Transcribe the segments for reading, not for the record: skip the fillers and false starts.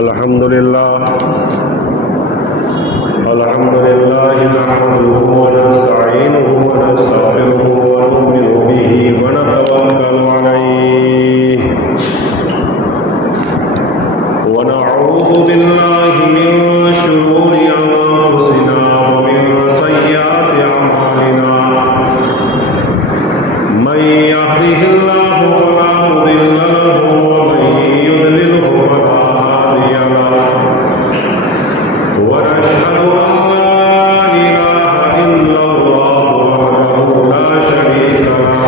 الحمد لله نحمده ونستعينه ونستغفره ونؤمن به ونتوكل عليه ونعوذ بالله من شرور أنفسنا ومن سيئات أعمالنا من يهده الله فلا مضل له ومن يضلله فلا هادي له ونشهد أن لا إله إلا الله وحده لا شريك له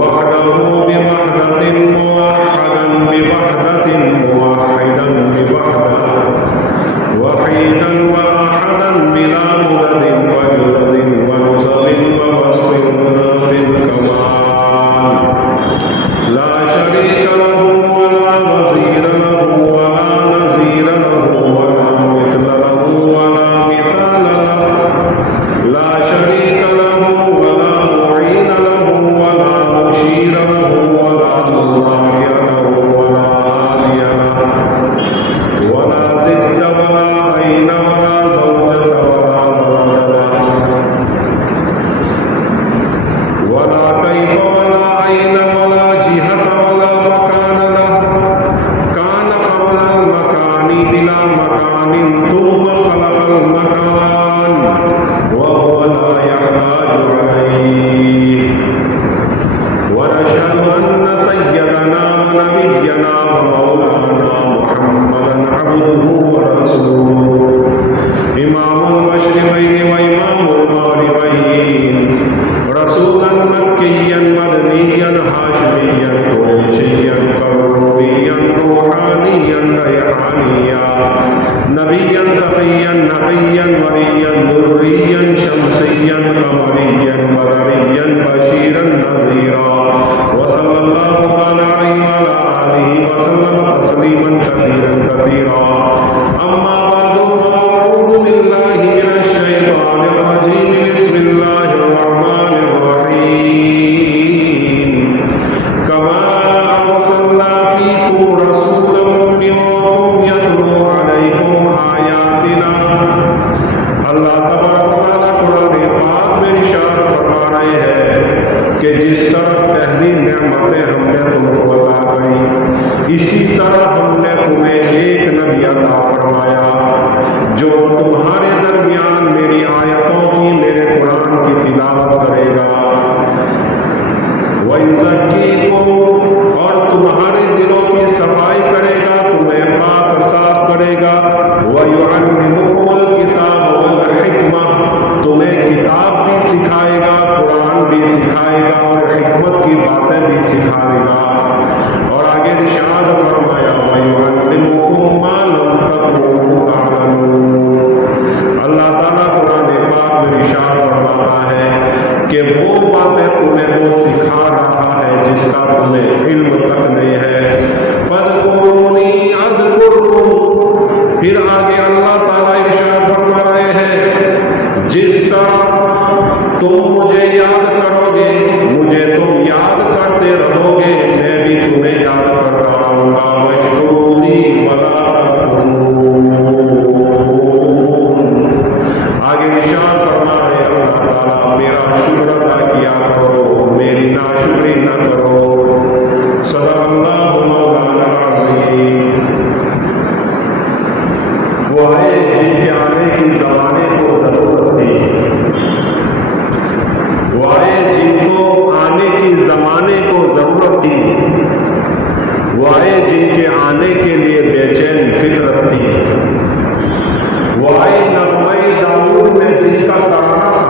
وحده بوحدة موحدا بوحدة موحدا بوحدة وحيدا وأحدا بلا مدد وجدد ونصب ووصف في الكمال لا شريك له ولا وزير له ولا نظير له ولا مثل له ولا مثال له لا شريك له ولا معين له ولا مشير له ولا ضاحي له ولا هادي له ولا زد ولا عين ولا زوجة ولا ولد له ولا كيف ولا عين ولا جهة ولا مكان له كان قبل المكان بلا مكان ثم خلق المكان وهو لا يحتاج عليه ونشهد أن سيدنا ونبينا ومولانا محمدا عبده ورسوله إمام المشرقين وإمام المغربين رسولا مكيا مدنيا هاشميا قريشيا كروبيا روحانيا ريحانيا نبيا تقيا نقيا وليا ذريا شمسيا قمريا بدريا بشيرا نذيرا وصلى الله تعالى عليه وعلى آله وسلم تسليما كثيرا كثيرا أما بعد فأعوذ بالله من الشيطان الرجيم بسم الله الرحمن الرحيم كما أرسلنا فيكم رسولا منكم يتلو عليكم آياتنا اللہ تبارک و تعالیٰ قرآن پاک میں ارشاد فرما رہے ہیں کہ جس طرح پہلی نعمتیں ہم نے تم کو عطا کی اسی طرح ہم نے تمہیں ایک نبی عطا فرمایا جو تمہارے درمیان میری آیتوں کی میرے قرآن کی تلاوت کرے گا وَيُزَكِّيكُمْ اور تمہارے دلوں کی صفائی کرے گا تمہیں پاک صاف کرے گا وَيُعَلِّمُكُمُ الْكِتَابَ وَالْحِكْمَةَ تمہیں کتاب بھی سکھائے گا قرآن بھی سکھائے گا اور حکمت کی باتیں بھی سکھائے گا اور آگے ارشاد فرمایا وَيُعَلِّمُكُمْ مَا لَمْ تَكُونُوا تَعْلَمُونَ اللہ تعالیٰ قرآن پاک میں ارشاد فرماتا ہے کہ وہ باتیں تمہیں وہ سکھا رہا ہے جس کا تمہیں علم تک نہیں ہے فَاذْكُرُونِي أَذْكُرْكُمْ پھر آگے اللہ تعالیٰ ارشاد فرما رہے ہیں جس طرح تم مجھے یاد کرو گے مجھے تم یاد کرتے رہو گے میں بھی تمہیں یاد کرتا رہوں گا وَاشْكُرُوا لِي وَلَا تَكْفُرُونَ آگے ارشاد فرما رہے اللہ تعالیٰ میرا شکر ادا کیا کرو میری ناشکری نہ کرو صدق اللہ مولانا العظیم وہ آئے جن کے آنے کی زمانے کو ضرورت تھی وہ آئے جن کو آنے کی زمانے کو ضرورت تھی وہ آئے جن کے آنے کے لیے بے چین فطرت تھی وہ آئے نغمۂ داؤد میں جن کا ترانہ تھا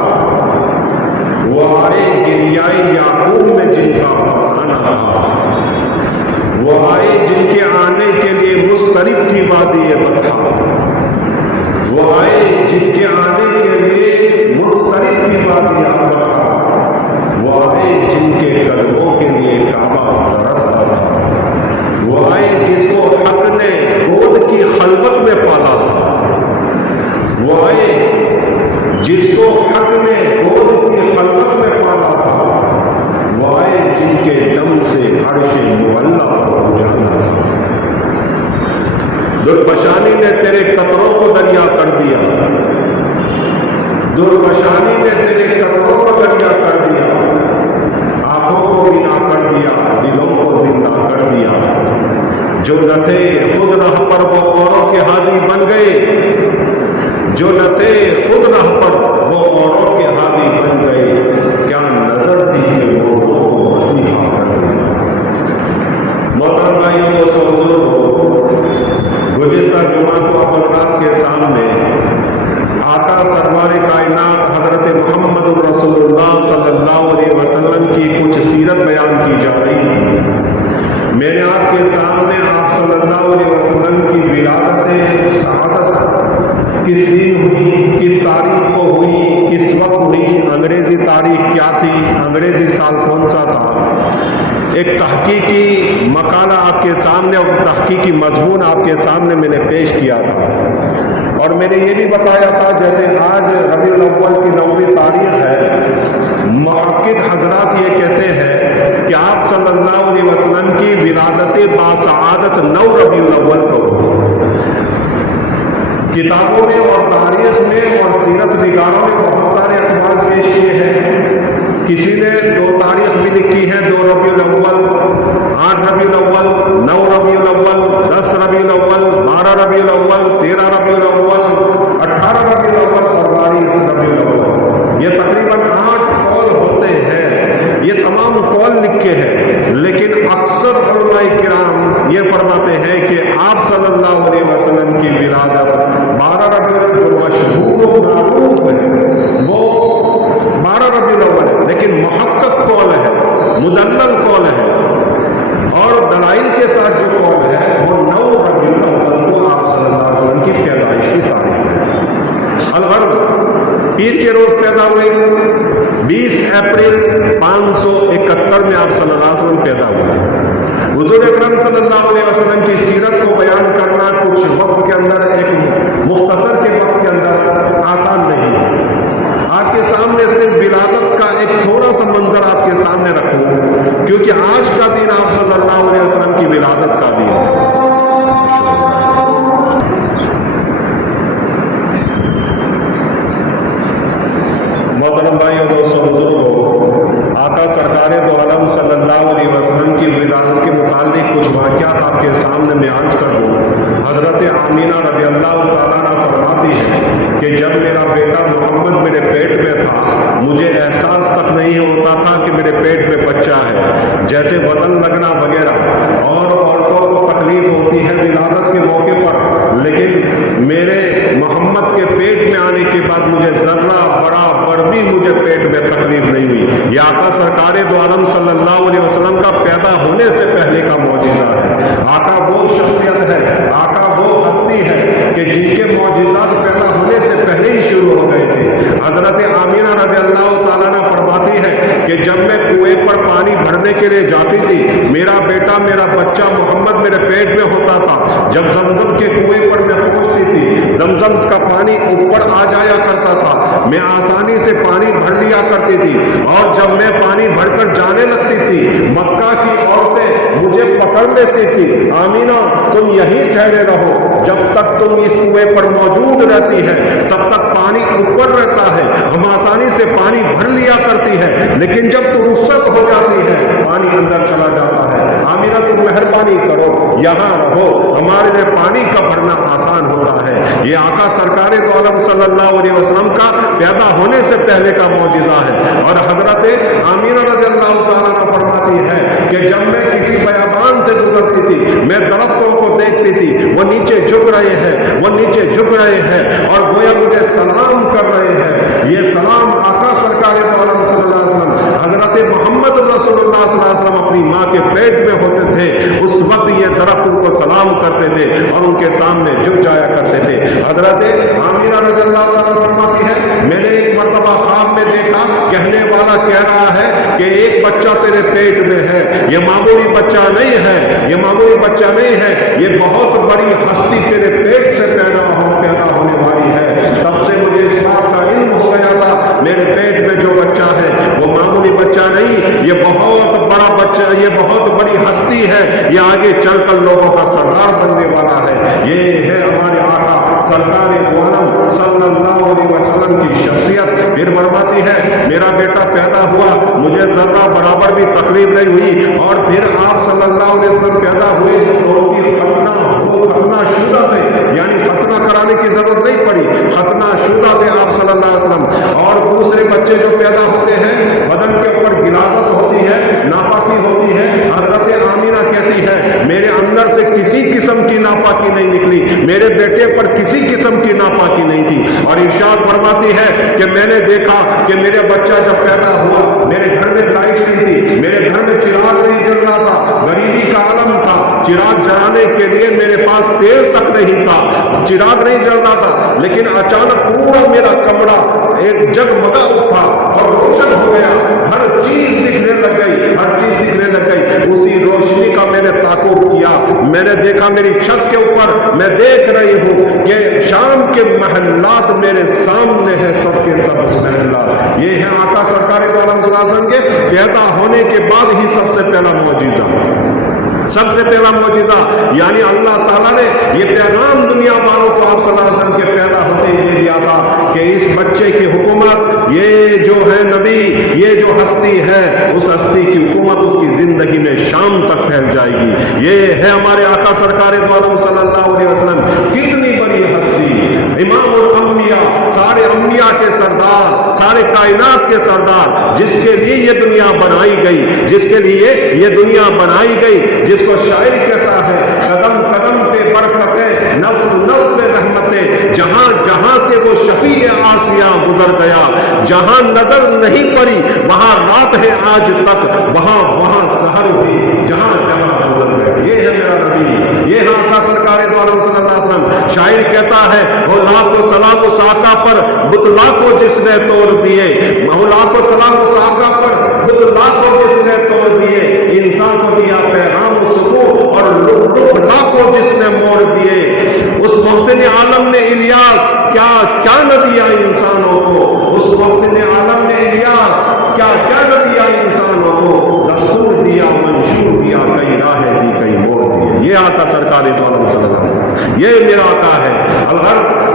وہ آئے گریائے یعقوب میں جن کا فسانہ تھا وہ آئے جن کے آنے کے لیے مضطرب تھی وادی بطحا وہ آئے جن کے آنے کے لیے مضطرب تھی وادی بطحا وہ آئے جن کے قدموں کے لیے کعبہ رستا تھا وہ آئے جس کو حق نے گود کی خلوت میں दुर्फशानी ने तेरे कतरों को दरिया कर दिया, दुर्फशानी ने तेरे कतरों को दरिया कर दिया, आंखों को बिना कर दिया, दिलों को जिंदा कर दिया। जो न थे खुद राह पर वो औरों के हादी बन गए, जो न थे खुद राह पर वो औरों के हादी बन गए। क्या नजर थी कि वो को मसीहा बन गए। मोहतरम भाइयों दोस्तों बुजुर्गों, गुज़िश्ता जुमा को अपरात के सामने आका सरवार कायनात हजरत मोहम्मद रसूलुल्लाह सल्लल्लाहु अलैहि वसल्लम की कुछ सीरत बयान की जा रही थी। मैंने आपके सामने आप सल्लल्लाहु अलैहि वसल्लम की विलादत सआदत किस दिन हुई, किस तारीख को हुई, किस वक्त हुई, अंग्रेजी तारीख क्या थी, अंग्रेजी साल कौन सा था, एक तहकीकी मकाला आपके सामने और तहकीकी मजमून आपके सामने मैंने पेश किया था। और मैंने ये भी बताया था जैसे आज रबीउल अव्वल की 9वीं तारीख है, मुहक्किक हजरात ये कहते हैं कि आप सल्लल्लाहु अलैहि वसल्लम की विलादत बासआदत 9 रबीउल अव्वल को। किताबों में और तारीख में और सीरत निगारों में बहुत सारे अखबार पेश किए हैं। किसी ने 2 तारीख भी लिखी है, 2 रबीउल अव्वल, 8 रबीउल अव्वल, 9 रबीउल अव्वल, 10 रबीउल अव्वल, 12 रबीउल अव्वल, 13 रबीउल अव्वल, 18 रबीउल अव्वल और 22 रबीउल अव्वल। ये तकरीबन 8 कौल होते हैं। ये तमाम कौल लिखे हैं, लेकिन अक्सर उलमाए किराम ये फरमाते हैं कि आप सल्लल्लाहु अलैहि वसल्लम की विलादत 12 रबीउल जो मशहूर और मारूफ है वो 12 रबीउल अव्वल है, लेकिन मुहक्कक कौल है, मुदल्लल कौल है और दलाइल के साथ जो कौल है वो 9 रबीउल अव्वल को आप सल्लल्लाहु अलैहि वसल्लम की पैदाइश की तारीख है। अलगर्ज पीर के रोज पैदा हुए, 20 अप्रैल 571 में आप सल्लल्लाहु अलैहि वसल्लम पैदा हुए। हुजूर अकरम सल्लल्लाहु अलैहि वसल्लम की सीरत को बयान करना कुछ वक्त के अंदर, एक मुख्तसर के वक्त के अंदर आसान नहीं है। आपके सामने सिर्फ विलादत का एक थोड़ा सा मंजर आपके सामने रखूं, क्योंकि आज का दिन आप सल्लल्लाहु अलैहि वसल्लम की विलादत का दिन है। मोहतरम भाइयों दोस्तों बुजुर्गों, आका सरकार दो आलम सल्लल्लाहु अलैहि वसल्लम की विलादत के मुताल्लिक कुछ वाक़यात आपके सामने मैं अर्ज कर दूँ। हज़रत आमीना रज़ियल्लाहु तआला अन्हा फरमाती है कि जब मेरा बेटा मोहम्मद मेरे पेट में था, मुझे एहसास तक नहीं होता था कि मेरे पेट में बच्चा है। जैसे वजन लगना वगैरह और औरतों को तकलीफ होती है विलादत के मौके पर, लेकिन मेरे मोहम्मद के पेट में आने के बाद मुझे जर्रा बराबर भी मुझे पेट में तकलीफ नहीं हुई। यह आका सरकार दो आलम सल्लल्लाहु अलैहि वसल्लम का पैदा होने से पहले का मौजिज़ा है। आका वो शख्सियत है, आका वो हस्ती है कि जिनके मौजिज़ात पैदा होने से पहले ही शुरू हो गए थे। हजरत आमीना रज़ियल्लाहु तआला अन्हा फरमाती है कि जब मैं कुएं पर पानी भरने के लिए जाती थी, मेरा बेटा, मेरा बच्चा मोहम्मद मेरे पेट में होता था। जब जमजम के कुएं पर मैं पहुंचती थी, जमजम का पानी ऊपर आ जाया करता था, मैं आसानी से पानी भर लिया करती थी। और जब मैं पानी भरकर जाने लगती थी, मक्का की औरतें मुझे पकड़ लेती थी, आमीना तुम यहीं ठहरे रहो, जब तक तुम इस कुएं पर मौजूद रहती है तब तक पानी ऊपर रहता है, हम आसानी से पानी भर लिया करती है, लेकिन जब तुम रुखसत हो जाती है पानी अंदर चला जाता है। आमीना तुम मेहरबानी करो, यहाँ रहो, हमारे लिए पानी का भरना आसान होता है। ये आका सरकार दो आलम सल्लल्लाहु अलैहि वसल्लम का पैदा होने से पहले का मौजिज़ा है। और हजरत आमीना रज़ियल्लाहु तआला अन्हा फरमाती है कि जब मैं किसी बयाबान से गुजरती थी, मैं दरख्तों को देखती थी, वो नीचे झुक रहे हैं, वो नीचे झुक रहे हैं और गोया मुझे सलाम कर रहे हैं। ये सलाम आका सरकार दो आलम सल्लल्लाहु अलैहि वसल्लम हजरत मोहम्मद रसूलुल्लाह सल्लल्लाहु अलैहि वसल्लम अपनी माँ के पेट में होते थे, उस वक्त ये दरख्त उनको सलाम करते थे और उनके सामने झुक जाया करते थे। हजरत आमीना रज़ियल्लाहु तआला फरमाती है, मैंने एक मर्तबा ख्वाब में देखा, कहने वाला कह रहा है कि एक बच्चा तेरे पेट में है, ये मामूली बच्चा नहीं है, ये मामूली बच्चा नहीं है, ये बहुत बड़ी हस्ती तेरे पेट से पैदा होने वाली है। तब से मुझे इस बात का इल्म हो गया था, मेरे पेट में जो बच्चा है वो मामूली बच्चा नहीं, ये बहुत बड़ा बच्चा, ये बहुत बड़ी हस्ती है, ये आगे चलकर लोगों का सरदार बनने वाला है। ये तकलीफ नहीं हुई। और फिर आप सल्लल्लाहु अलैहि वसल्लम पैदा हुए तो उनकी खतना शुदा थे, यानी खतना कराने की जरूरत नहीं पड़ी, खतना शुदा थे आप सल्लल्लाहु अलैहि वसल्लम। और दूसरे बच्चे जो पैदा होते हैं बदन के ऊपर गिलाजत होती है, नापाकी होती है। हजरत आमीना कहती है मेरे अंदर से किसी किस्म की नापाकी नहीं निकली, मेरे बेटे पर किसी किस्म की नापाकी नहीं थी। और इरशाद फरमाती है कि मैंने देखा कि मेरा बच्चा जब पैदा हुआ, मेरे घर में लाइट नहीं थी, मेरे घर में चिराग नहीं जल रहा था, गरीबी का आलम था, चिराग जलाने के लिए मेरे पास तेल तक नहीं था, चिराग नहीं जल रहा था। लेकिन अचानक पूरा मेरा कमरा एक जगमगा उठा और रोशन हो गया, हर चीज दिखने लग गई, हर चीज दिखने लग गई। उसी रोशनी का मैंने ताकुब किया, मैंने देखा मेरी छत के ऊपर मैं देख रही हूँ कि शाम के महल्लात मेरे सामने है, सबके सब महल्लात। ये है आका सरकार दो आलम सल्लल्लाहु अलैहि वसल्लम के पैदा होने के बाद ही सबसे पहला मौजिज़ा, सबसे पहला मौजिज़ा, यानी अल्लाह ताला ने ये पैगाम दुनिया वालों को आप सल्लल्लाहु अलैहि वसल्लम के पैदा होते ही दे दिया था कि इस बच्चे की हुकूमत, ये जो है नबी, ये जो हस्ती है, उस हस्ती की हुकूमत उसकी जिंदगी में शाम तक फैल जाएगी। ये है हमारे आका सरकार दो आलम सल्लल्लाहु अलैहि वसल्लम, कितनी बड़ी हस्ती, इमामुल अंबिया, सारे अंबिया के सरदार, सारे कायनात के सरदार, जिसके लिए ये दुनिया बनाई गई, जिसके लिए ये दुनिया बनाई गई, जिसको शायर कहता है कदम कदम पे बरकतें, नफ्स नफ्स पे रहमतें, जहां जहां से वो शफी आसिया गुजर गया, जहां नजर नहीं पड़ी वहां रात है आज तक, वहां वहां सहर भी जहां जहां गुजर गया। ये है मेरा नबी, ये है आका सरकार दो आलम सल्लल्लाहु अलैहि वसल्लम। शायर कहता है वो लाखों सलाम उस आका पर बुतला को जिसने तोड़ दिए, लाखों सलाम उस आका पर बुतला को जिसने तोड़ दिए, इंसान को दिया पैगाम सुकून और लुत्फ को जिसने मोड़ दिए। उस मोहसिन आलम ने इलियास क्या क्या न दिया इंसानों को, उस मोहसिन आलम ने इलियास क्या क्या न दिया इंसानों को, दस्तूर दिया, मंशूर दिया, कई राहें दी, कई मोड़ दिए। ये आका सरकार दो आलम सल्लल्लाहु अलैहि वसल्लम, ये मेरा आका है।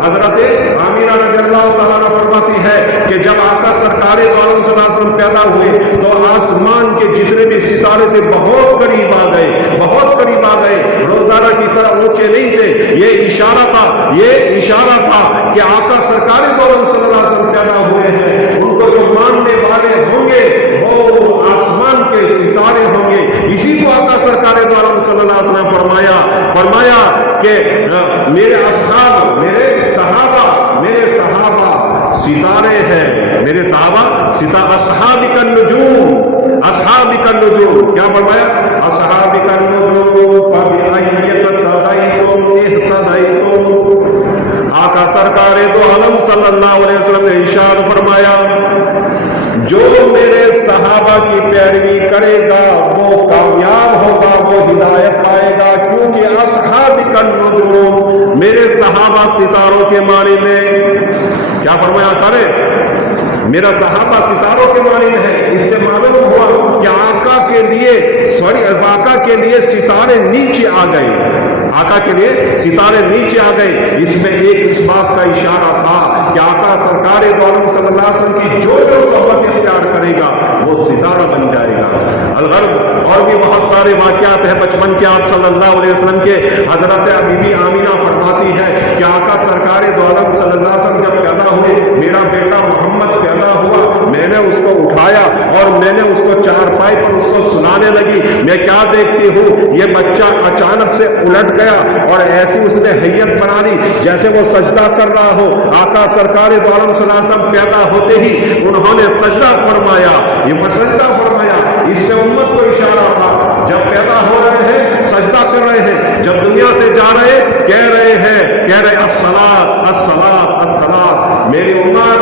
हजरत आमीना रज़ियल्लाहु ताला अन्हा फरमाती है कि जब आका सरकार दो आलम सल्लल्लाहु अलैहि वसल्लम पैदा हुए तो आसमान के जितने भी सितारे थे बहुत करीब आ गए, बहुत करीब आ गए, रोजाना की तरह ऊंचे नहीं थे। ये इशारा था, ये इशारा था कि आका सरकार दो आलम सल्लल्लाहु अलैहि वसल्लम पैदा हुए हैं, उनको जो मानने वाले होंगे वो आसमान के सितारे होंगे। इसी को आका सरकार दो आलम सल्लल्लाहु अलैहि वसल्लम फरमाया कि मेरे असहाब, मेरे सहाबा सितारे हैं, मेरे सहाबा असहाबिकन नुजूम, असहाबिकन नुजूम। क्या फरमाया? असहाबिकन नुजूम फबिअय्यिकतदाइतुम इहतदाइतुम। आका सरकार दो आलम सल्लल्लाहु अलैहि वसल्लम ने इरशाद फरमाया जो मेरे सहाबा की पैरवी करेगा वो कामयाब होगा, वो हिदायत पाएगा, क्योंकि असहाबिकन नुजूम, मेरे सहाबा सितारों के माने में। क्या फरमाया? करे मेरा सहाबा सितारों के मानिंद है। इससे मालूम हुआ कि आका के लिए सितारे नीचे आ गए, आका के लिए सितारे नीचे आ गए। इसमें एक इस बात का इशारा था कि आका सरकार दो आलम सल्लल्लाहु अलैहि वसल्लम की जो जो सोहबत इख्तियार करेगा वो सितारा बन जाएगा। अलगर्ज और भी बहुत सारे वाक़यात हैं बचपन के आप सल्लल्लाहु अलैहि वसल्लम के। हजरत बीबी आमीना फरमाती है कि आका सरकार दो आलम सल्लल्लाहु अलैहि वसल्लम जब पैदा हुए, मेरा बेटा मोहम्मद पैदा हुआ, मैंने उसको उठाया और मैंने उसको चारपाई पर उसको सुनाने लगी। मैं क्या देखती हूँ, ये बच्चा अचानक से उलट गया और ऐसी उसने हैयत बना ली जैसे वो सजदा कर रहा हो। आका सरकार दो आलम सल्लल्लाहु अलैहि वसल्लम पैदा होते ही उन्होंने सजदा फरमाया, ये सजदा फरमाया। इसमें उम्मत को इशारा था, जब पैदा हो रहे हैं सजदा कर रहे हैं, जब दुनिया से जा रहे कह रहे अस्सलात अस्सलात अस्सलात। मेरी उम्मत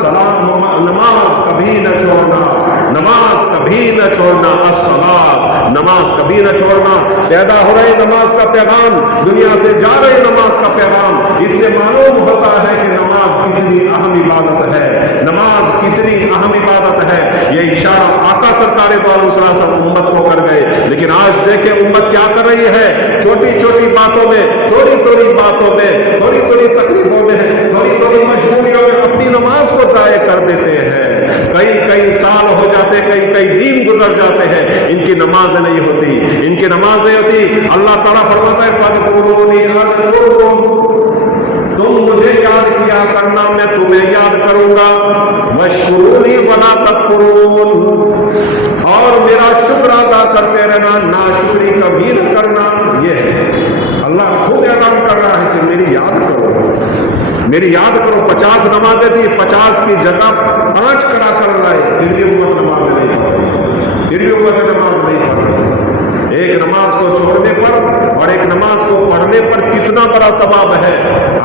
सलाम, नमाज कभी न छोड़ना, नमाज कभी न छोड़ना, अस्सलात, नमाज कभी न छोड़ना। पैदा हो रहे नमाज का पैगाम, दुनिया से जा रहे नमाज का पैगाम। इससे मालूम होता है कि नमाज कितनी अहम इबादत है, नमाज कितनी अहम इबादत है। ये इशारा आका सरकार दो आलम सल्लल्लाहु अलैहि वसल्लम उम्मत को कर गए। लेकिन आज देखें उम्मत क्या कर रही है, छोटी छोटी बातों में, थोड़ी थोड़ी बातों में, थोड़ी थोड़ी तकलीफों में, थोड़ी थोड़ी मजबूरियों में अपनी नमाज को जाया कर देते हैं। कई कई साल हो जाते, कई कई दिन गुजर नमाज नहीं होती, इनकी नमाज नहीं होती। अल्लाह ताला फरमाता है फज़कुरूनी अज़कुरकुम, तुम मुझे याद किया करना, मैं तुम्हें याद करूंगा। वश्कुरूनी वला तकफुरून, और मेरा शुक्र अदा करते रहना, नाशुक्री कभी न करना। ये अल्लाह खुद ऐलान कर रहा है कि मेरी याद करो, मेरी याद करो। 50 नमाजें थी, 50 की जगह 5 कड़ा कर लाए, फिर भी उम्मत नमाज नहीं पढ़ रही, फिर भी उम्मत नमाज नहीं पढ़ रही। एक नमाज को छोड़ने पर और एक नमाज को पढ़ने पर कितना बड़ा सवाब है,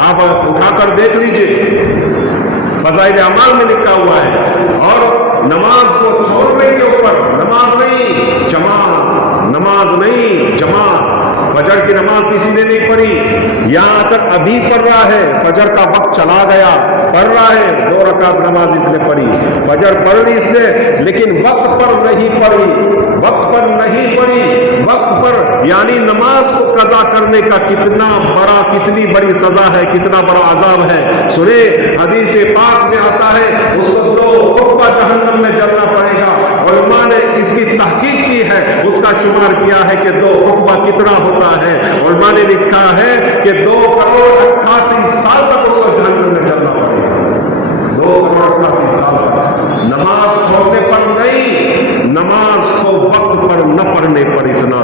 आप उठाकर देख लीजिए, फज़ाइल अमाल में लिखा हुआ है। और नमाज को छोड़ने के ऊपर, नमाज नहीं जमात, नमाज नहीं जमात, फजर की नमाज किसी ने नहीं पढ़ी, यहाँ तक अभी पढ़ रहा है, फजर का वक्त चला गया, पढ़ रहा है, 2 रकात नमाज इसने पढ़ी, फजर पढ़ ली इसने, लेकिन वक्त पर नहीं पढ़ी, वक्त पर नहीं पढ़ी, वक्त पर, यानी नमाज को कज़ा करने का कितना बड़ा, कितनी बड़ी सजा है, कितना बड़ा अजाब है। सुने, हदीस पाक में आता है उसको 2 हुक्का जहन्नम में जलना पड़ेगा। और उलमा ने इसकी तहकीक की है, उसका शुमार किया है कि 2 हुक्का कितना होता है। उलमा ने लिखा है कि 2 करोड़ 88 साल तक उसको जहन्नम में जलना पड़ेगा, 2 करोड़ 88 साल तक। नमाज छोड़ने पर नहीं, नमाज को वक्त पर न पढ़ने पर इतना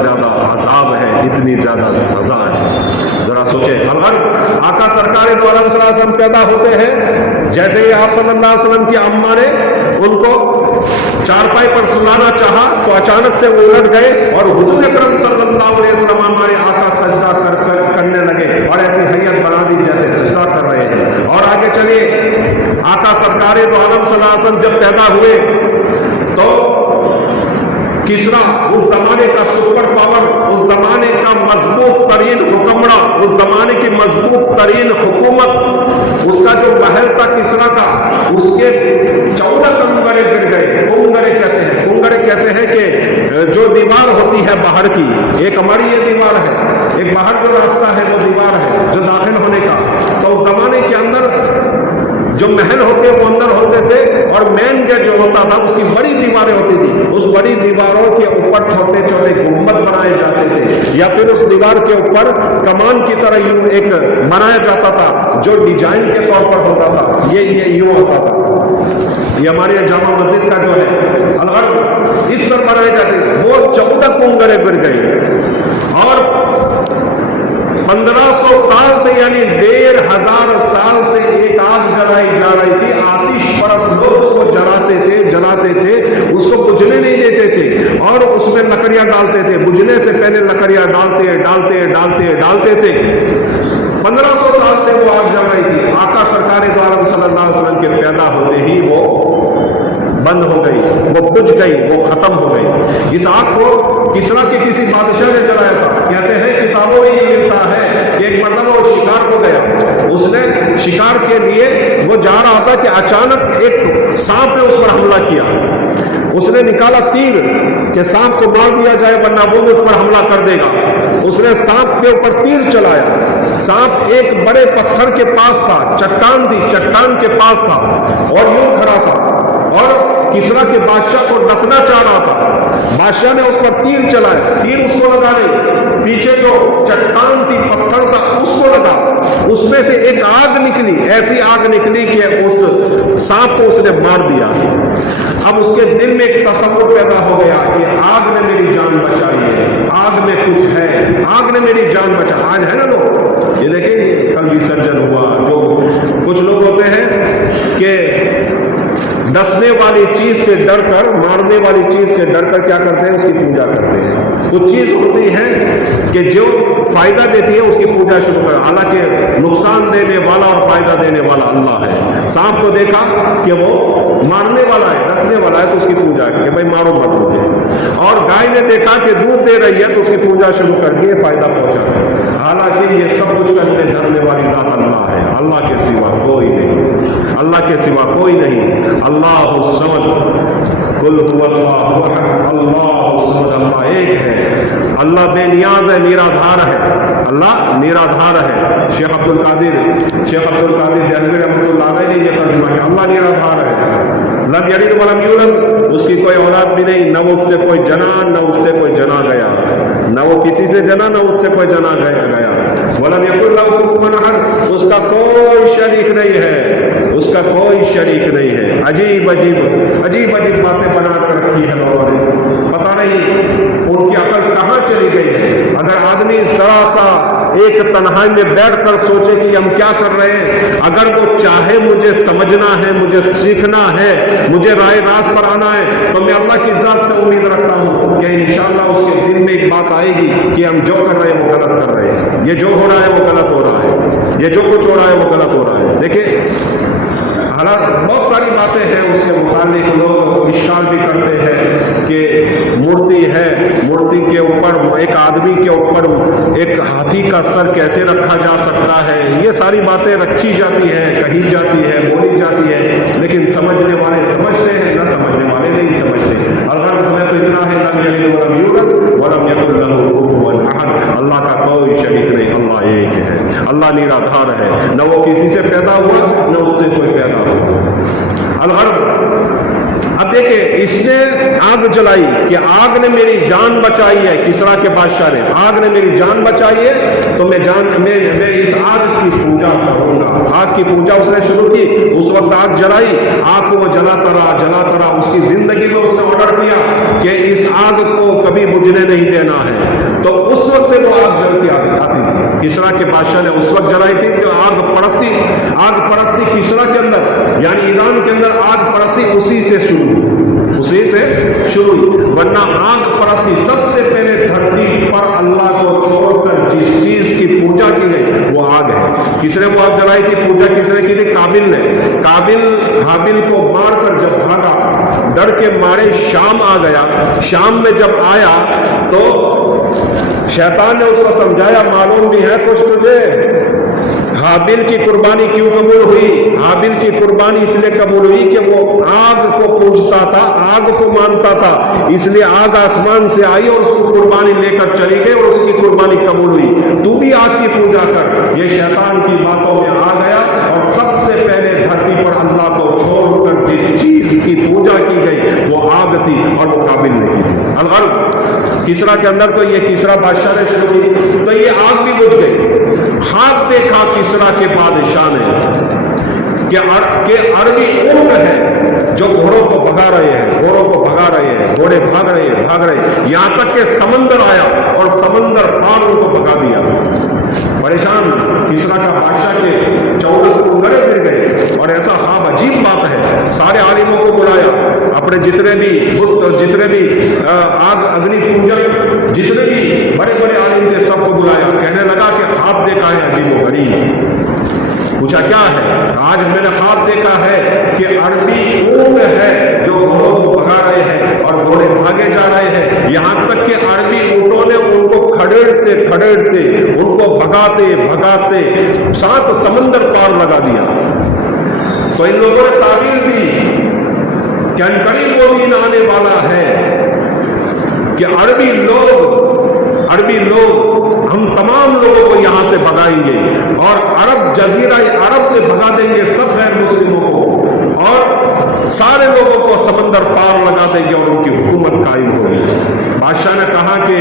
ज्यादा अजाब है, इतनी ज्यादा सजा है। जरा सोचे, अगर आका सरकार दो आलम सल्लल्लाहु अलैहि वसल्लम पैदा होते हैं, जैसे ही आप सल्लल्लाहु अलैहि वसल्लम की अम्मा ने उनको चारपाई पर सुलाना चाहा तो अचानक से वो उलट गए और हुजूर अकरम सल्लल्लाहु अलैहि वसल्लम हमारे आका सजदा करने लगे और ऐसी हैयत बना दी जैसे सजदा कर रहे हैं। और आगे चलिए, आका सरकार दो आलम सल्लल्लाहु अलैहि वसल्लम जब पैदा हुए तो किसरा, उस जमाने का सुपर पावर, उस जमाने का मजबूत तरीन हुक्मरां, उस जमाने की मजबूत तरीन हुकूमत, उसका जो महल था किसरा का, उसके 14 कुंगरे गिर गए। कुंगरे कहते हैं कि जो दीवार होती है बाहर की, एक हमारी ये दीवार है, एक बाहर जो रास्ता है वो दीवार है जो दाखिल होने का। तो उस जमाने के अंदर जो महल होते वो अंदर होते थे और मेन गेट जो होता था उसकी बड़ी दीवारें होती थी। उस बड़ी दीवारों के ऊपर छोटे छोटे गुंबद बनाए जाते थे, या फिर उस दीवार के ऊपर कमान की तरह यूं एक बनाया जाता था जो डिजाइन के तौर पर होता था। ये यूं होता था। ये हमारे जामा मस्जिद का जो है अलग इस पर बनाए जाते थे। वो 14 कुंगरे गिर गए और 1500 साल से, यानी 1500 साल से एक आग जलाई जा रही थी। आतिश परस लोग उसको जलाते थे, उसको बुझने नहीं देते थे और उसमें लकड़ियां डालते थे। बुझने से पहले लकड़ियां डालते थे। 1500 साल से वो आग जल रही थी। आका सरकार दो आलम सल्लल्लाहु अलैहि वसल्लम के पैदा होते ही वो बंद हो गई, वो बुझ गई, वो खत्म हो गई। इस आग को किसरा के किसी बादशाह ने जलाया था। कहते हैं किताबों में ये मिलता है कि एक मर्तबा वो शिकार को गया, उसने शिकार के लिए वो जा रहा था कि अचानक एक सांप ने उस पर हमला किया। उसने निकाला तीर कि सांप को मार दिया जाए वरना वो मुझ पर हमला कर देगा। उसने सांप के ऊपर तीर चलाया। सांप एक बड़े पत्थर के पास था, चट्टान थी, चट्टान के पास था और यूं खड़ा था और किसरा के बादशाह को डसना चाह रहा था। बादशाह ने उस पर तीर चलाया, तीर उसको लगा नहीं, पीछे जो चट्टान थी, पत्थर था, उसको लगा। उसमें से एक आग निकली, ऐसी आग निकली कि उस सांप को उसने मार दिया। अब उसके दिल में एक तसव्वुर पैदा हो गया कि आग ने मेरी जान बचाई है, आग में कुछ है, आग ने मेरी जान बचा। आज है ना लोग, ये देखिए कल विसर्जन हुआ, जो कुछ लोग होते हैं कि डसने वाली चीज से डरकर, मारने वाली चीज से डरकर क्या करते हैं, उसकी पूजा करते हैं। कुछ चीज होती है कि जो फायदा देती है उसकी पूजा शुरू कर, हालांकि नुकसान देने वाला और फायदा देने वाला अल्लाह है। सांप को देखा कि वो मारने वाला है, डसने वाला है, तो उसकी पूजा कि भाई मारो मत मुझे। और गाय ने देखा कि दूध दे रही है तो उसकी पूजा शुरू कर दी, फायदा पहुंचा। हालांकि ये सब कुछ करने धरने वाली जात अल्लाह है, अल्लाह के सिवा कोई नहीं, अल्लाह के सिवा कोई नहीं। अल्लाह समद, कुल हुवल्लाहु अहद, अल्लाह समद, अल्लाह एक है। अल्लाह बेनियाज है, निराधार है, अल्लाह निराधार है। शेख अब्दुल कादिर देहलवी रहमतुल्लाह अलैह ने यह तर्जुमा किया, अल्लाह निराधार है। लम यलिद वलम यूलद اس کی کوئی اولاد بھی نہیں، نہ وہ اس سے کوئی جنا نہ اس سے کوئی جنا گیا، نہ وہ کسی سے جنا نہ اس سے کوئی جنا گیا۔ ولم یکن لہ کفوا احد، اس کا کوئی شریک نہیں ہے، اس کا کوئی شریک نہیں ہے۔ عجیب عجیب باتیں بنا کر رکھی ہے لوگوں نے، پتہ نہیں ان کی عقل کہاں چلی گئی ہے۔ اگر آدمی ذرا سا ایک تنہائی میں بیٹھ کر سوچے کہ ہم کیا کر رہے ہیں، اگر وہ چاہے مجھے سمجھنا ہے، مجھے سیکھنا ہے، مجھے رائے راست پر آنا ہے، تو میں اللہ کی ذات سے امید رکھتا ہوں کہ انشاءاللہ اس کے دل میں ایک بات آئے گی کہ ہم جو کر رہے ہیں وہ غلط کر رہے ہیں، یہ جو ہو رہا ہے وہ غلط ہو رہا ہے، یہ جو کچھ ہو رہا ہے وہ غلط ہو رہا ہے۔ دیکھیں حالات بہت ساری باتیں ہیں اس کے متعلق، لوگ اشکال بھی کرتے ہیں کہ مورتی ہے، مورتی کے اوپر ایک آدمی کے اوپر ایک ہاتھی کا سر کیسے رکھا جا سکتا ہے، یہ ساری باتیں رکھی جاتی ہیں، کہی جاتی ہے، بولی جاتی ہے، لیکن سمجھنے والے سمجھتے ہیں، نہ سمجھنے والے نہیں سمجھتے۔ الغرض میں تو اتنا ہے لم یلد ولم یولد ولم یکن لہ کفوا احد، اللہ کا کوئی شریک نہیں، اللہ ایک ہے، اللہ نرادھار ہے، نہ وہ کسی سے پیدا ہوا نہ اس سے کوئی پیدا ہوا۔ الغرض اب دیکھیں اس نے آگ جلائی کہ آگ نے میری جان بچائی ہے، کسرا کے بادشاہ نے، آگ نے میری جان بچائی ہے تو میں اس آگ کی پوجا کروں گا۔ آگ کی پوجا اس نے شروع کی، اس وقت آگ جلائی، آگ کو وہ جلاتا رہا، اس کی زندگی میں اس نے آرڈر دیا کہ اس آگ کو کبھی بجھنے نہیں دینا ہے، تو اس وقت سے وہ آگ جلتی آتی تھی۔ کسرا کے بادشاہ نے اس وقت جلائی تھی تو آگ پرستی کسرا کے اندر یعنی ایران کے اندر آگ پرستی اسی سے شروع ہوئی، ورنہ آگ پرستی سب سے پہلے دھرتی پر اللہ کو چھوڑ کر جس چیز کی پوجا کی گئی وہ آگ ہے۔ کس نے وہ آگ جلائی تھی؟ پوجا کس نے کی تھی؟ قابل نے۔ قابل حابل کو مار کر جب بھاگا، ڈر کے مارے شام آ گیا، شام میں جب آیا تو شیطان نے اس کو سمجھایا معلوم بھی ہے کچھ تجھے، حابل کی قربانی کیوں قبول ہوئی؟ حابل کی قربانی اس لیے قبول ہوئی کہ وہ آگ کو پوجتا تھا، آگ کو مانتا تھا، اس لیے آگ آسمان سے آئی اور اس کو قربانی لے کر چلی گئی اور اس کی قربانی قبول ہوئی۔ تو بھی آگ کی پوجا کر۔ یہ شیطان کی باتوں میں آ گیا اور سب سے پہلے دھرتی پر اللہ کو چھوڑ کر جس چیز کی پوجا کی گئی وہ آگ تھی اور وہ قابل نے کی تھی۔ الغرض کسرا کے اندر تو یہ کسرا بادشاہ نے شروع کی تو یہ آگ بھی بجھ گئی۔ خواب دیکھا کسرا کے بادشاہ نے کہ عربی اونٹ ہے جو گھوڑوں کو بھگا رہے ہیں، گھوڑے بھاگ رہے ہیں، یہاں تک کہ سمندر آیا اور سمندر پار ان کو بھگا دیا۔ پریشان کسرا کا بادشاہ کے 14 کنگرے گر گئے اور ایسا خواب عجیب بات ہے۔ سارے عالموں کو بلایا، اپنے جتنے بھی بت، جتنے بھی آگ اگنی پوجک، جتنے بھی بڑے بڑے عالم تھے سب کو بلایا، کہنے لگا کہ خواب دیکھا ہے عجیب و غریب۔ پوچھا کیا ہے؟ آج میں نے خواب دیکھا ہے کہ عربی اونٹ ہے جو گھوڑوں کو بھگا رہے ہیں اور گھوڑے بھاگے جا رہے ہیں، یہاں تک کہ عربی اونٹوں نے ان کو کھڑیڑتے ان کو بھگاتے 7 سمندر پار لگا دیا۔ تو ان لوگوں نے تعبیر دی کہ عنقریب وہ دن آنے والا ہے کہ عربی لوگ ہم تمام لوگوں کو یہاں سے بھگائیں گے اور عرب جزیرہ عرب سے بھگا دیں گے سب غیر مسلموں کو اور سارے لوگوں کو سمندر پار لگا دیں گے اور ان کی حکومت قائم ہوگی۔ بادشاہ نے کہا کہ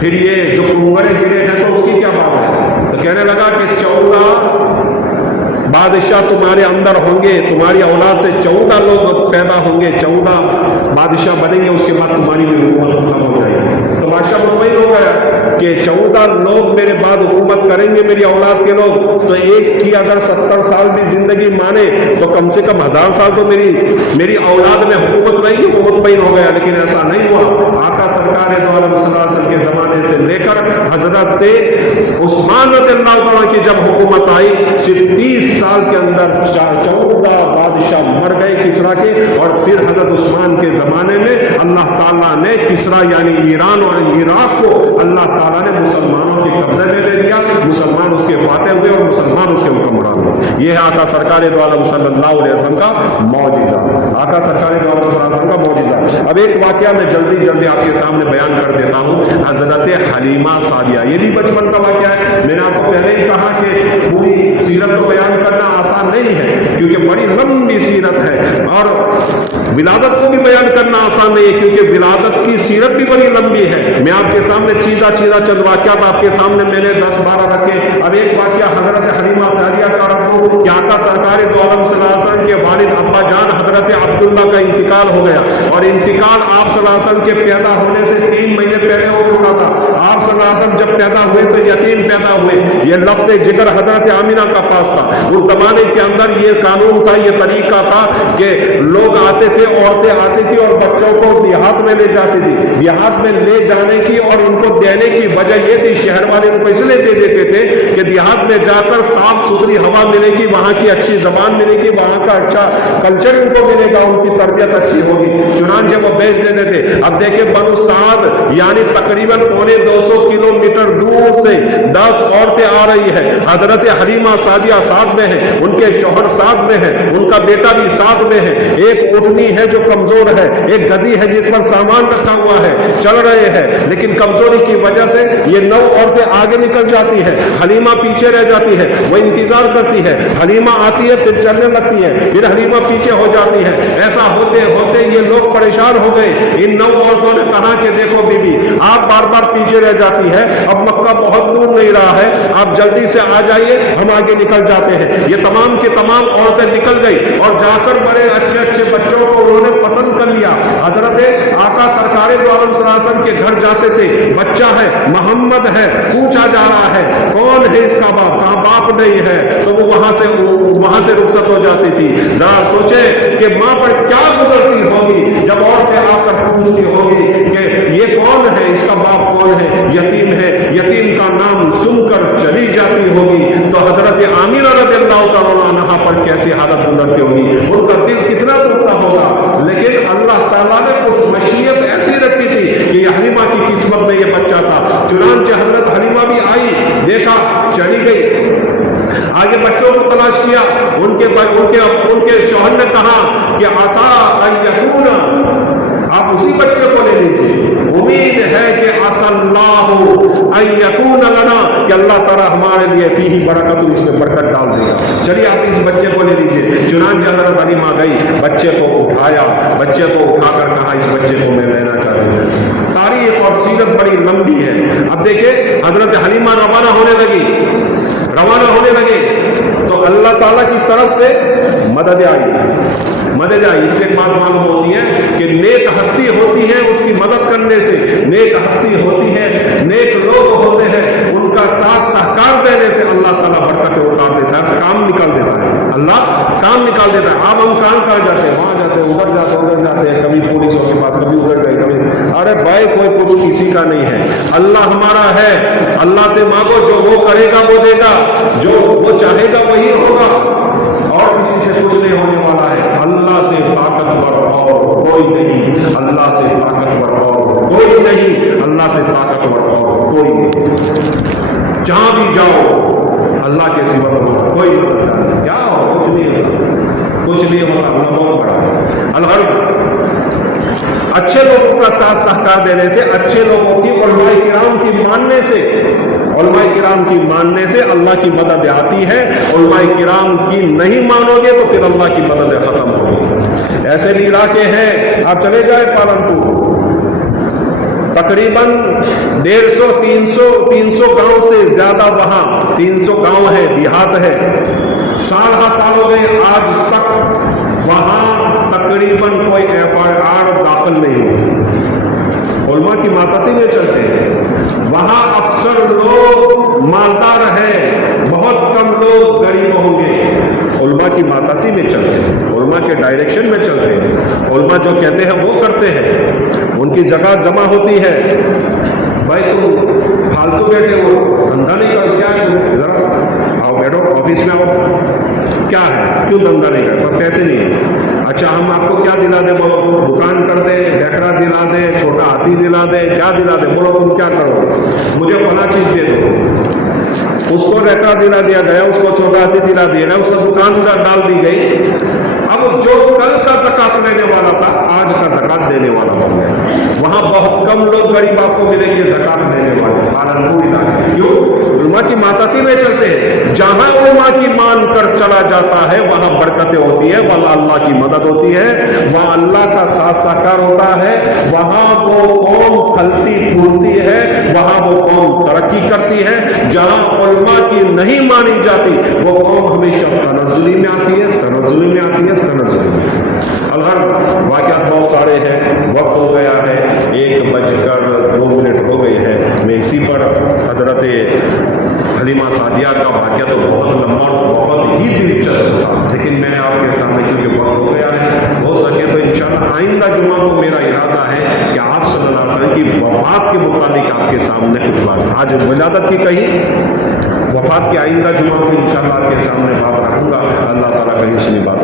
پھر یہ جو کنگرے گرے ہیں تو اس کی کیا بات ہے؟ تو کہنے لگا کہ 14 بادشاہ تمہارے اندر ہوں گے، تمہاری اولاد سے 14 لوگ پیدا ہوں گے، 14 بادشاہ بنیں گے، اس کے بعد تمہاری بھی حکومت ختم ہو جائے گی۔ تو بادشاہ مطمئن ہو گیا کہ 14 لوگ میرے بعد حکومت کریں گے، میری اولاد کے لوگ، تو ایک کی اگر 70 سال بھی زندگی مانے تو کم سے کم 1000 سال تو میری اولاد میں حکومت رہے گی۔ وہ مطمئن ہو گیا، لیکن ایسا نہیں ہوا۔ آقا سرکار دو عالم صلی اللہ علیہ وسلم کے زمانے سے لے کر حضرت عثمان رضی اللہ عنہ کی جب حکومت آئی، صرف 30 سال کے اندر 14 بادشاہ مر گئے کسرا کے، اور پھر حضرت عثمان کے زمانے میں اللہ تعالیٰ نے کسرا یعنی ایران اور عراق کو اللہ تعالیٰ نے مسلمانوں کے قبضے میں دے دیا، مسلمان اس کے فاتح ہوئے اور مسلمان اس کے حکمران ہوئے۔ یہ ہے آقا سرکار دو عالم صلی اللہ علیہ وسلم کا معجزہ، آقا سرکار دو عالم صلی اللہ علیہ وسلم کا معجزہ۔ اب ایک واقعہ میں جلدی آپ کے سامنے بیان کر دیتا ہوں، حضرت حلیمہ سعدیہ۔ یہ بھی بچپن کا واقعہ ہے، میں نے آپ کو پہلے ہی کہا کہ پوری سیرت کو بیان کرنا آسان نہیں ہے کیونکہ بڑی لمبی سیرت ہے اور विलादत को भी बयान करना आसान नहीं है, क्योंकि विलादत की सीरत भी बड़ी लंबी है। मैं आपके सामने चीदा चंद वाक़यात आपके सामने मैंने 10-12 रखे। अब एक वाक़या हजरत हलीमा सादिया का रख दो कि आका सरकार दो आलम सल्लल्लाहु अलैहि वसल्लम के वालिद अब्बा जान हजरत अब्दुल्ला का इंतकाल हो गया, और इंतकाल आप सल्लल्लाहु अलैहि वसल्लम के पैदा होने से 3 महीने पहले हो चुका था। आप सल्लल्लाहु अलैहि वसल्लम जब पैदा हुए तो यतीम पैदा हुए। ये लफ्ज़ जिक्र हजरत आमिना का पास था। उस जमाने के अंदर ये कानून था, ये तरीका था कि लोग आते थे, औरतें आती थी और बच्चों को देहात में ले जाती थी। देहात में ले जाने की और उनको देने की वजह ये थी, शहर वाले उनको इसलिए दे देते थे कि देहात में जाकर साफ सुथरी हवा मिलेगी, वहाँ की अच्छी जबान मिलेगी, वहाँ का अच्छा कल्चर उनको मिलेगा, उनकी तरबियत अच्छी होगी, चुनांचे वो भेज देते थे। अब देखे बनु साद यानी तकरीबन 250 किलोमीटर दूर से 10 औरतें आ रही है। हजरत हलीमा सादिया साथ में है, उनके शौहर साथ में है, उनका बेटा भी साथ में है। एक ऊँटनी है जो कमजोर है, एक गधी है जिस पर सामान रखा हुआ है, चल रहे हैं, लेकिन कमजोरी की वजह से ये 9 औरतें आगे निकल जाती है, हलीमा पीछे रह जाती है। वो इंतजार करती है, हलीमा आती है, फिर चलने लगती है, फिर हलीमा पीछे हो जाती है। ऐसा होते होते ये लोग परेशान हो गए। इन 9 औरतों ने कहा कि देखो बीबी, आप बार बार पीछे रह जाती है, अब मक्का बहुत दूर नहीं रहा है, आप जल्दी से आ जाइए, हम आगे निकल जाते हैं। ये तमाम की तमाम औरतें निकल गई और जाकर बड़े अच्छे अच्छे बच्चों को उन्होंने पसंद कर लिया। हजरत आका सरकार दो आलम सल्लल्लाहु अलैहि वसल्लम के घर जाते थे, बच्चा है, मोहम्मद है, पूछा जा रहा है कौन है इसका बाप, कहा बाप नहीं है, तो वो वहां से रुखसत हो जाती थी। जरा सोचे कि मां पर क्या गुजरती होगी जब औरतें आकर पूछती होगी कि ये कौन है, इसका बाप कौन है, यतीम है, यतीम का नाम सुनकर चली जाती होगी। तो हजरत आमिना रज़ियल्लाहु तआला अन्हा पर कैसी हालत गुजरती होगी, उनका दिल कितना दुखता होगा। लेकिन अल्लाह ताला ने कुछ मशीयत ऐसी रखी थी कि हलीमा की किस्मत में ये बच्चा था। चुनांचे हजरत हलीमा भी आई, देखा, चली गई, आगे बच्चों को तलाश किया। उनके शौहर ने कहा कि आसा अयकूना, आप उसी बच्चे को ले लीजिए, उम्मीद है कि असल्लाहु अयकून लना, कि अल्लाह ताला हमारे लिए फीही बरकत, इसमें बरकत डाल देगा। चलिए आप इस बच्चे को ले लीजिए। चुनांचे हजरत हलीमा गई, बच्चे को उठाया, बच्चे को उठाकर कहा इस बच्चे को मैं लेना चाहती हूँ। तारीख और सीरत बड़ी लंबी है। अब देखिए हजरत हलीमा रवाना होने लगे तो अल्लाह ताला की तरफ से मदद आई। इससे एक बात मालूम होती है कि नेक हस्ती होती है, उसकी मदद करने से नेक हस्ती होती है, नेक लोग होते हैं, उनका साथ सहकार देने से अल्लाह ताला बरकतें उतार देता है, काम निकाल देता है, अल्लाह काम निकाल देता है। अब हम कहाँ जाते हैं, वहां जाते हैं, उधर जाते हैं, कभी पुलिसों के पास, कभी उधर गए, कभी अरे भाई कोई कुछ किसी का नहीं है, अल्लाह हमारा है। अल्लाह से मांगो, जो वो करेगा वो देगा, जो वो चाहेगा वही होगा, और किसी से कुछ नहीं होने वाला है। अल्लाह से ताकतवर और कोई नहीं, अल्लाह से ताकतवर और कोई नहीं, अल्लाह से ताकतवर और कोई नहीं। जहां भी जाओ अल्लाह के सिवा कोई मदद नहीं। क्या हो, कुछ नहीं होता, अल्लाह बहुत बड़ा। अलगर्ज अच्छे लोगों का साथ सहकार देने से, अच्छे लोगों की उलमाए किराम की मानने से अल्लाह की मदद आती है। उलमाए किराम की नहीं मानोगे तो फिर अल्लाह की मदद खत्म होगी। ऐसे भी इलाके हैं, आप चले जाए पालनपुर, तकरीबन 150-300 गांव से ज्यादा, वहां 300 गांव है, देहात है, साल हो गए, आज तक वहां तकरीबन कोई FIR दाखिल नहीं हुई। उलमा की मातहती में चलते हैं, वहां अक्सर लोग मालदार हैं, बहुत कम लोग गरीब होंगे। उलमा की मातहती में चलते हैं, उलमा के डायरेक्शन में चलते हैं, उलमा जो कहते हैं वो करते हैं, उनकी जगह जमा होती है। भाई तुम फालतू बैठे हो, धंधा नहीं कर, क्या है, जरा आओ बैठो, ऑफिस में आओ, क्या है, क्यों धंधा नहीं कर, पैसे नहीं है, अच्छा हम आपको क्या दिला दे, बोलो, दुकान कर दे, डेकरा दिला दे, छोटा हाथी दिला दे, क्या दिला दे, बोलो तुम क्या करो, मुझे फला चीज दे दो। उसको डेकरा दिला दिया गया, उसको छोटा हाथी दिला दिया गया, उसको दुकान डाल दी गई। अब जो कल का ज़कात लेने वाला था, आज का ज़कात देने वाला हो गया। वहां बहुत कम लोग गरीब आपको मिलेंगे ज़कात देने वाले, पालनपुर इलाके। क्यों? علماء کی ماتحتی میں چلتے ہیں. جہاں علماء کی مان کر چلا جاتا ہے وہاں برکتیں ہوتی ہے، وہاں اللہ کی مدد ہوتی ہے، وہاں اللہ کا ساتھ سہکار ہوتا ہے، وہاں وہ قوم پھلتی پھولتی ہے، وہاں وہ قوم ترقی کرتی ہے. جہاں علماء کی نہیں مانی جاتی وہ قوم ہمیشہ تنزلی میں آتی ہے، تنزلی میں آتی ہے، تنزلی میں. الغرض واقعات بہت سارے ہیں، وقت ہو گیا ہے، 1:02 ہو گئے ہیں. میں اسی پر حضرت حلیمہ سعدیہ کا واقعہ تو بہت لمبا اور بہت ہی دلچسپ تھا، لیکن میں نے آپ کے سامنے کیونکہ وقت ہو گیا ہے، ہو سکے تو انشاءاللہ آئندہ جمعہ کو میرا ارادہ ہے کہ آپ صلی اللہ علیہ وسلم کی وفات کے متعلق آپ کے سامنے کچھ بات، آج ولادت کی کہیں، وفات کے آئندہ جمعہ کو انشاءاللہ آپ کے سامنے بات رکھوں گا. اللہ تعالیٰ کہیں سے بات